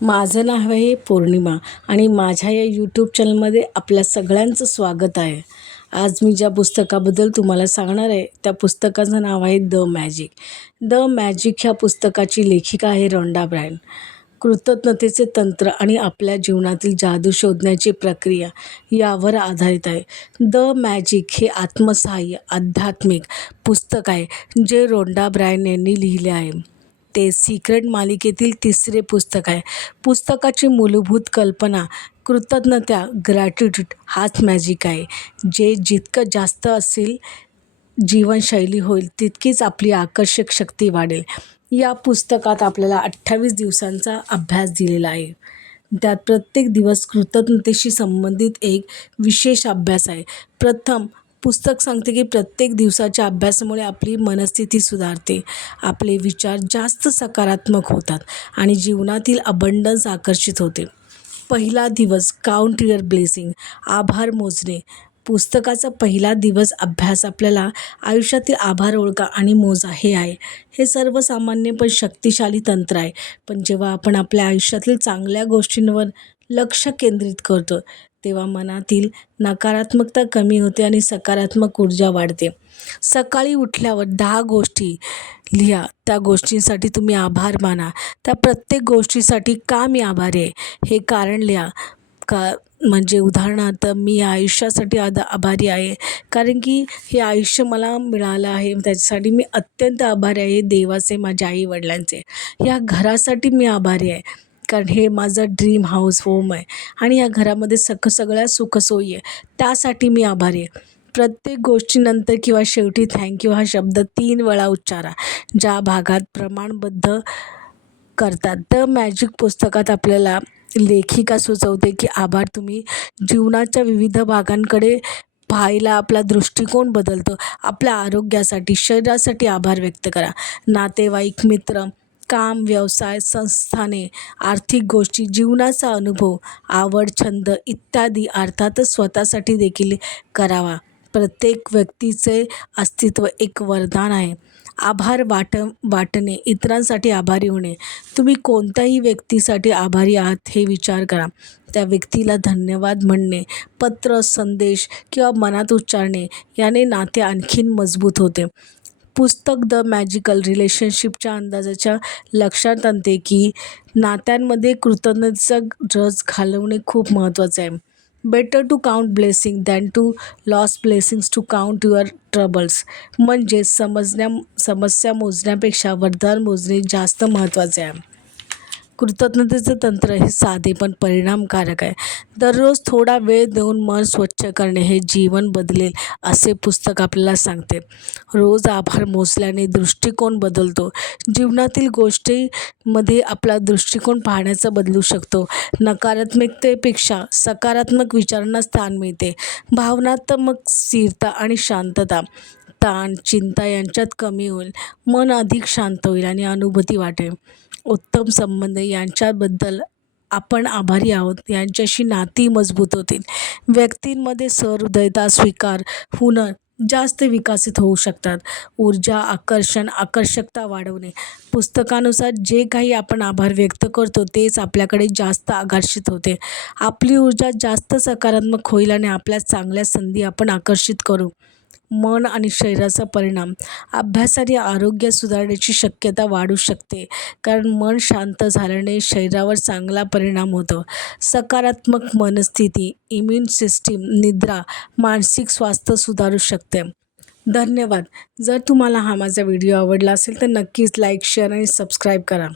माझं नाव आहे पौर्णिमा आणि माझ्या या यूट्यूब चॅनलमध्ये आपल्या सगळ्यांचं स्वागत आहे. आज मी ज्या पुस्तकाबद्दल तुम्हाला सांगणार आहे त्या पुस्तकाचं नाव आहे द मॅजिक. द मॅजिक ह्या पुस्तकाची लेखिका आहे रोंडा ब्रायन. कृतज्ञतेचे तंत्र आणि आपल्या जीवनातील जादू शोधण्याची प्रक्रिया यावर आधारित आहे. द मॅजिक हे आत्मसहाय्य आध्यात्मिक पुस्तक आहे जे रोंडा ब्रायन यांनी लिहिले आहे. ते सिक्रेट मालिकेतील तिसरे पुस्तक आहे. पुस्तकाची मूलभूत कल्पना कृतज्ञता ग्रॅटिट्यूड हाच मॅजिक आहे. जे जितकं जास्त असेल जीवनशैली होईल तितकीच आपली आकर्षक शक्ती वाढेल. या पुस्तकात आपल्याला 28 दिवसांचा अभ्यास दिलेला आहे. त्यात प्रत्येक दिवस कृतज्ञतेशी संबंधित एक विशेष अभ्यास आहे. प्रथम पुस्तक सांगते की प्रत्येक दिवसाच्या अभ्यासामुळे आपली मनस्थिती सुधारते, आपले विचार जास्त सकारात्मक होतात आणि जीवनातील अबंडन्स आकर्षित होते. पहिला दिवस काउंट युअर ब्लेसिंग आभार मोजणे. पुस्तकाचा पहिला दिवस अभ्यास आपल्याला आयुष्यातील आभार ओळखा आणि मोजा हे आहे. हे सर्वसामान्य पण शक्तिशाली तंत्र आहे. पण जेव्हा आपण आपल्या आयुष्यातील चांगल्या गोष्टींवर लक्ष केंद्रित करतो तेव्हा मनातील नकारात्मकता कमी होते आणि सकारात्मक ऊर्जा वाढते. सकाळी उठल्यावर 10 गोष्टी लिहा. त्या गोष्टींसाठी तुम्ही आभार माना. त्या प्रत्येक गोष्टीसाठी का मी आभारी आहे हे कारण लिहा. म्हणजे उदाहरणार्थ मी या आयुष्यासाठी आभारी आहे कारण की हे आयुष्य मला मिळालं आहे. त्याच्यासाठी मी अत्यंत आभारी आहे देवाचे, माझ्या आईवडिलांचे. या घरासाठी मी आभारी आहे कारण हे माझं ड्रीम हाऊस होम आहे आणि या घरामध्ये सगळ्या सुखसोयी आहे. त्यासाठी मी आभारी आहे. प्रत्येक गोष्टीनंतर किंवा शेवटी थँक्यू हा शब्द 3 वेळा उच्चारा. ज्या भागात प्रमाणबद्ध करतात. द मॅजिक पुस्तकात आपल्याला लेखिका सुचवते की आभार तुम्ही जीवनाच्या विविध भागांकडे पाहायला आपला दृष्टिकोन बदलतो. आपल्या आरोग्यासाठी, शरीरासाठी आभार व्यक्त करा. नातेवाईक, मित्र, काम, व्यवसाय, संस्थाने, आर्थिक गोष्टी, जीवनाचा अनुभव, आवड, छंद इत्यादी. अर्थातच स्वतःसाठी देखील करावा. प्रत्येक व्यक्तीचे अस्तित्व एक वरदान आहे. आभार वाटणे, इतरांसाठी आभारी होणे. तुम्ही कोणत्याही व्यक्तीसाठी आभारी आहात हे विचार करा. त्या व्यक्तीला धन्यवाद म्हणणे, पत्र, संदेश किंवा मनात उच्चारणे याने नाते आणखीन मजबूत होते. पुस्तक द मॅजिकल रिलेशनशिपच्या अंदाजाच्या लक्षात आणते की नात्यांमध्ये कृतज्ञतेचा रस घालवणे खूप महत्त्वाचे आहे. Better to count blessing than to lose blessings to count your troubles. म्हणजे समस्या मोजण्यापेक्षा वरदान मोजणे जास्त महत्त्वाचे आहे. कृतज्ञतेचे तंत्र हे साधे पण परिणामकारक आहे. दररोज थोडा वेळ देऊन मन स्वच्छ करणे हे जीवन बदलेल असे पुस्तक आपल्याला सांगते. रोज आभार मोजल्याने दृष्टिकोन बदलतो. जीवनातील गोष्टींमध्ये आपला दृष्टिकोन पाहण्याचा बदलू शकतो. नकारात्मकतेपेक्षा सकारात्मक विचारांना स्थान मिळते. भावनात्मक स्थिरता आणि शांतता, ताण, चिंता यांच्यात कमी होईल. मन अधिक शांत होईल आणि अनुभूती वाटेल. उत्तम संबंध यांच्याबद्दल आपण आभारी आहोत यांच्याशी नाती मजबूत होतील. व्यक्तींमध्ये सहृदयता, स्वीकार, हुनर जास्त विकसित होऊ शकतात. ऊर्जा, आकर्षकता वाढवणे. पुस्तकानुसार जे काही आपण आभार व्यक्त करतो तेच आपल्याकडे जास्त आकर्षित होते. आपली ऊर्जा जास्त सकारात्मक होईल आणि आपल्या चांगल्या संधी आपण आकर्षित करू. मन आणि शरीराचा परिणाम. अभ्यासाने आरोग्य सुधारण्याची शक्यता वाढू शकते कारण मन शांत झाल्याने शरीरावर चांगला परिणाम होतो. सकारात्मक मनस्थिती, इम्युन सिस्टीम, निद्रा, मानसिक स्वास्थ्य सुधारू शकते. धन्यवाद. जर तुम्हाला हा माझा व्हिडिओ आवडला असेल तर नक्कीच लाईक, शेअर आणि सबस्क्राईब करा.